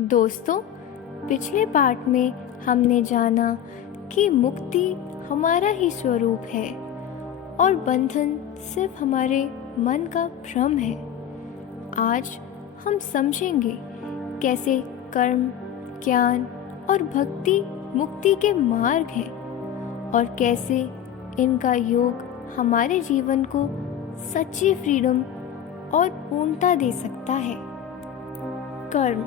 दोस्तों, पिछले पार्ट में हमने जाना कि मुक्ति हमारा ही स्वरूप है और बंधन सिर्फ हमारे मन का भ्रम है। आज हम समझेंगे कैसे कर्म, ज्ञान और भक्ति मुक्ति के मार्ग हैं और कैसे इनका योग हमारे जीवन को सच्ची फ्रीडम और पूर्णता दे सकता है। कर्म,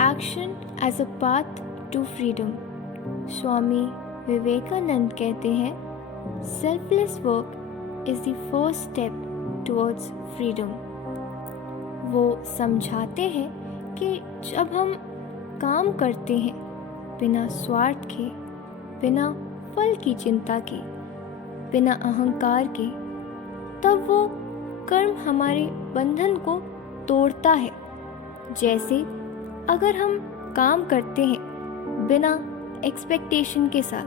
action as a path to freedom. Swami Vivekananda कहते हैं, selfless work is the first step towards freedom. वो समझाते हैं कि जब हम काम करते हैं बिना स्वार्थ के, बिना फल की चिंता के, बिना अहंकार के, तब वो कर्म हमारे बंधन को तोड़ता है। जैसे अगर हम काम करते हैं बिना एक्सपेक्टेशन के साथ,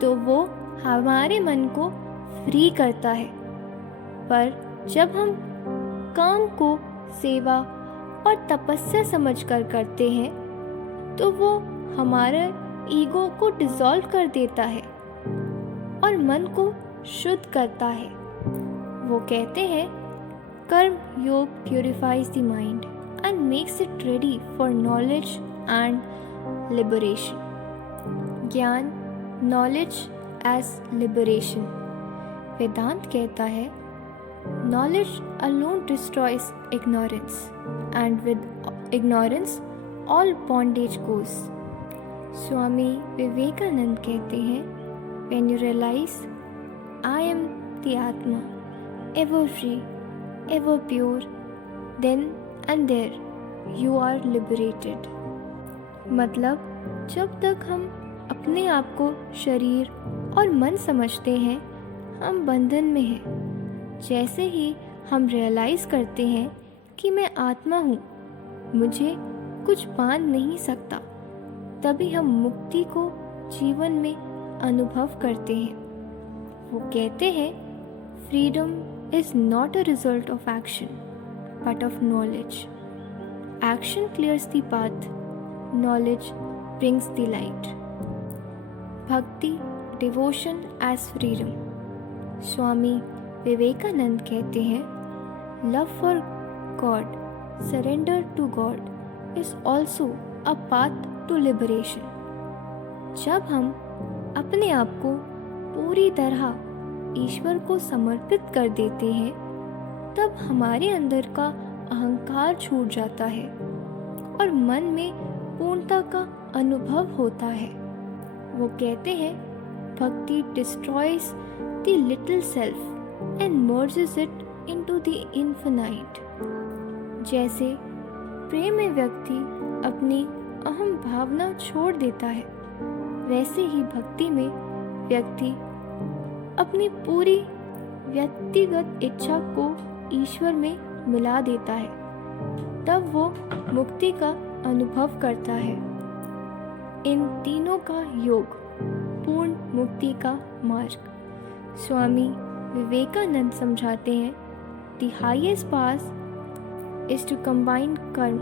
तो वो हमारे मन को फ्री करता है। पर जब हम काम को सेवा और तपस्या समझकर करते हैं, तो वो हमारे ईगो को डिसॉल्व कर देता है और मन को शुद्ध करता है। वो कहते हैं, कर्म योग purifies the mind and makes it ready for knowledge and liberation. ज्ञान, knowledge as liberation. वेदांत कहता है, knowledge alone destroys ignorance, and with ignorance all bondage goes. स्वामी विवेकानंद कहते हैं, when you realize I am the Atma, ever free, ever pure, then and there you are liberated. मतलब जब तक हम अपने आप को शरीर और मन समझते हैं, हम बंधन में हैं। जैसे ही हम रियलाइज़ करते हैं कि मैं आत्मा हूँ, मुझे कुछ बांध नहीं सकता, तभी हम मुक्ति को जीवन में अनुभव करते हैं। वो कहते हैं, freedom is not a result of action but of knowledge. Action clears the path, knowledge brings the light. Bhakti, devotion as freedom. स्वामी विवेकानंद कहते हैं, love for God, surrender to God is also a path to liberation. जब हम अपने आप को पूरी तरह ईश्वर को समर्पित कर देते हैं, तब हमारे अंदर का अहंकार छूट जाता है और मन में पूर्णता का अनुभव होता है। वो कहते हैं, भक्ति destroys the little self and merges it into the infinite. जैसे प्रेम में व्यक्ति अपनी अहम भावना छोड़ देता है, वैसे ही भक्ति में व्यक्ति अपनी पूरी व्यक्तिगत इच्छा को ईश्वर में मिला देता है, तब वो मुक्ति का अनुभव करता है। इन तीनों का योग पूर्ण मुक्ति का मार्ग। स्वामी विवेकानंद समझाते हैं, the highest path is to combine karma,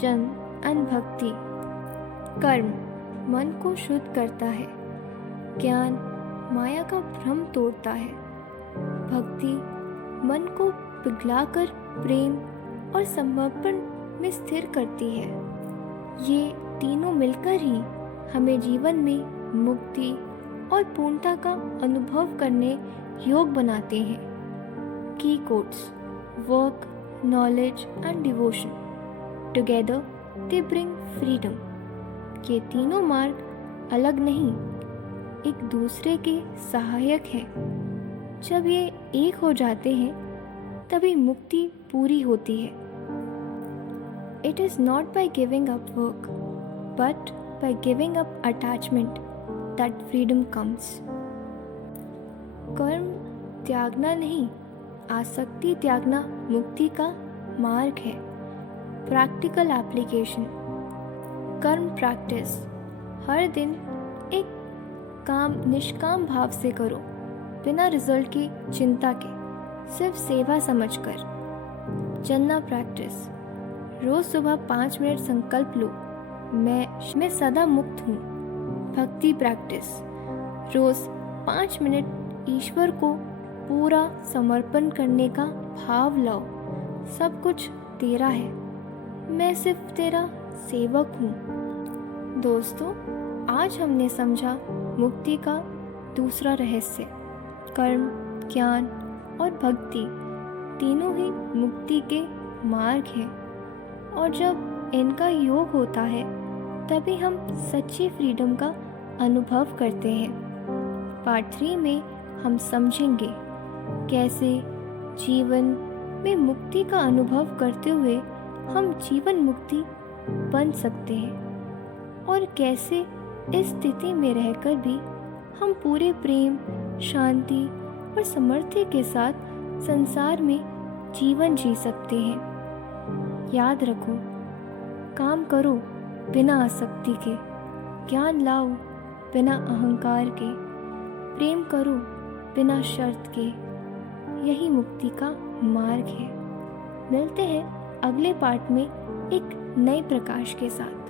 jnana and भक्ति। कर्म मन को शुद्ध करता है, ज्ञान माया का भ्रम तोड़ता है, भक्ति मन को पिघलाकर प्रेम और समर्पण में स्थिर करती है। ये तीनों मिलकर ही हमें जीवन में मुक्ति और पूर्णता का अनुभव करने योग्य बनाते हैं। की quotes, work, knowledge and devotion together they bring freedom. ये तीनों मार्ग अलग नहीं, एक दूसरे के सहायक हैं। जब ये एक हो जाते हैं, तभी मुक्ति पूरी होती है। It is not by giving up work, but by giving up attachment that freedom comes. कर्म त्यागना नहीं, आसक्ति त्यागना मुक्ति का मार्ग है। Practical application. कर्म प्रैक्टिस, हर दिन एक काम निष्काम भाव से करो, बिना रिजल्ट की चिंता के, सिर्फ सेवा समझकर। जन्ना प्रैक्टिस, रोज सुबह 5 मिनट संकल्प लो, मैं सदा मुक्त हूँ। भक्ति प्रैक्टिस, रोज 5 मिनट ईश्वर को पूरा समर्पण करने का भाव लाओ। सब कुछ तेरा है, मैं सिर्फ तेरा सेवक हूँ। दोस्तों, आज हमने समझा मुक्ति का दूसरा रहस्य। कर्म, ज्ञान और भक्ति तीनों ही मुक्ति के मार्ग हैं, और जब इनका योग होता है तभी हम सच्ची फ्रीडम का अनुभव करते हैं। पार्ट 3 में हम समझेंगे कैसे जीवन में मुक्ति का अनुभव करते हुए हम जीवन मुक्ति बन सकते हैं, और कैसे इस स्थिति में रहकर भी हम पूरे प्रेम, शांति और समृद्धि के साथ संसार में जीवन जी सकते हैं। याद रखो, काम करो बिना आसक्ति के, ज्ञान लाओ बिना अहंकार के, प्रेम करो बिना शर्त के। यही मुक्ति का मार्ग है। मिलते हैं अगले पार्ट में एक नए प्रकाश के साथ।